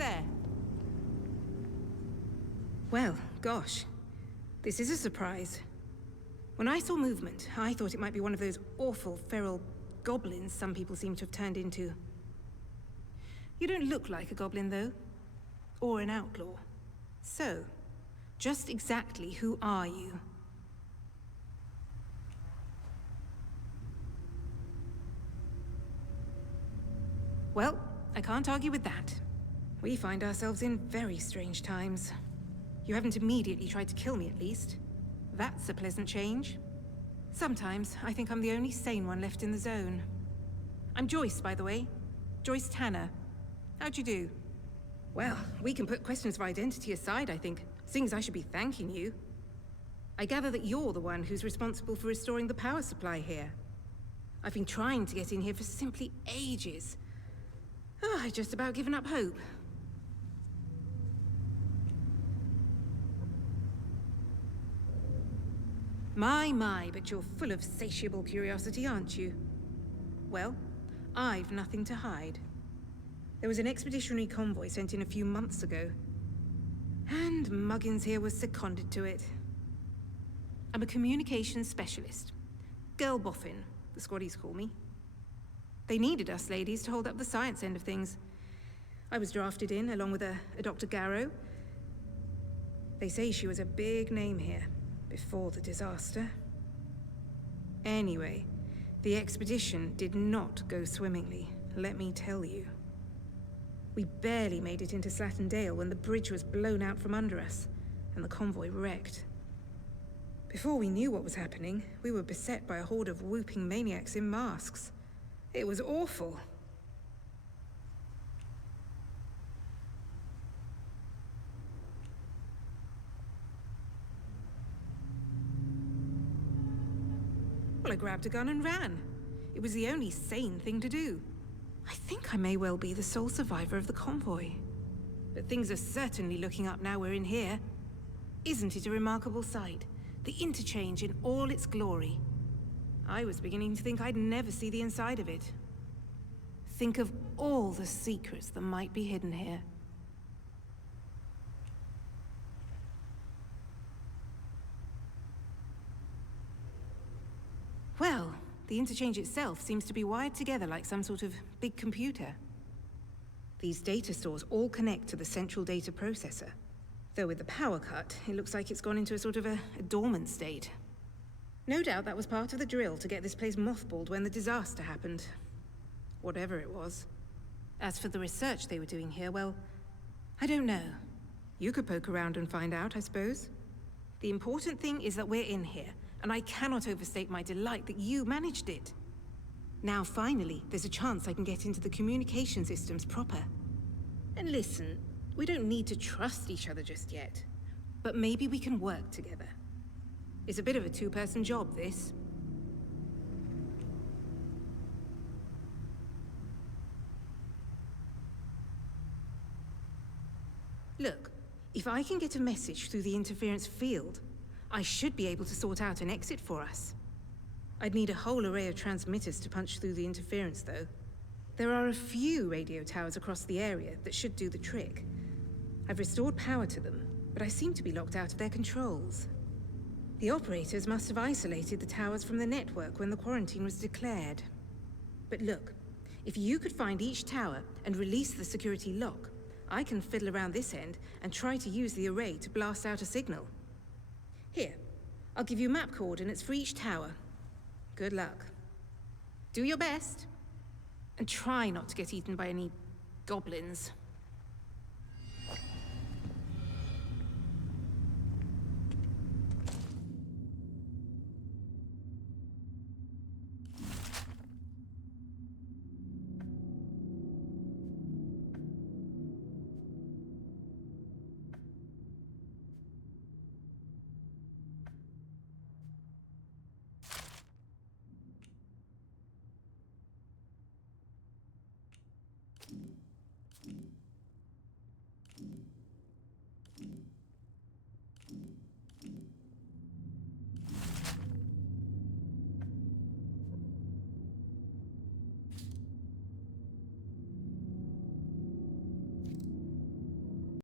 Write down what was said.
there? Well, gosh. This is a surprise. When I saw movement, I thought it might be one of those awful, feral goblins some people seem to have turned into. You don't look like a goblin, though. Or an outlaw. So, just exactly who are you? Well, I can't argue with that. We find ourselves in very strange times. You haven't immediately tried to kill me, at least. That's a pleasant change. Sometimes, I think I'm the only sane one left in the zone. I'm Joyce, by the way. Joyce Tanner. How'd you do? Well, we can put questions of identity aside, I think, seeing as I should be thanking you. I gather that you're the one who's responsible for restoring the power supply here. I've been trying to get in here for simply ages. Oh, I've just about given up hope. My, but you're full of satiable curiosity, aren't you? Well, I've nothing to hide. There was an expeditionary convoy sent in a few months ago. And Muggins here was seconded to it. I'm a communications specialist. Girl Boffin, the squaddies call me. They needed us ladies to hold up the science end of things. I was drafted in, along with a Dr. Garrow. They say she was a big name here, before the disaster. Anyway, the expedition did not go swimmingly, let me tell you. We barely made it into Slattendale when the bridge was blown out from under us, and the convoy wrecked. Before we knew what was happening, we were beset by a horde of whooping maniacs in masks. It was awful. Well, I grabbed a gun and ran. It was the only sane thing to do. I think I may well be the sole survivor of the convoy. But things are certainly looking up now we're in here. Isn't it a remarkable sight? The interchange in all its glory. I was beginning to think I'd never see the inside of it. Think of all the secrets that might be hidden here. Well, the interchange itself seems to be wired together like some sort of big computer. These data stores all connect to the central data processor. Though with the power cut, it looks like it's gone into a sort of a dormant state. No doubt that was part of the drill to get this place mothballed when the disaster happened. Whatever it was. As for the research they were doing here, well, I don't know. You could poke around and find out, I suppose. The important thing is that we're in here, and I cannot overstate my delight that you managed it. Now finally, there's a chance I can get into the communication systems proper. And listen, we don't need to trust each other just yet. But maybe we can work together. It's a bit of a two-person job, this. Look, if I can get a message through the interference field, I should be able to sort out an exit for us. I'd need a whole array of transmitters to punch through the interference, though. There are a few radio towers across the area that should do the trick. I've restored power to them, but I seem to be locked out of their controls. The operators must have isolated the towers from the network when the quarantine was declared. But look, if you could find each tower and release the security lock, I can fiddle around this end and try to use the array to blast out a signal. Here, I'll give you map coordinates for each tower. Good luck. Do your best. And try not to get eaten by any goblins.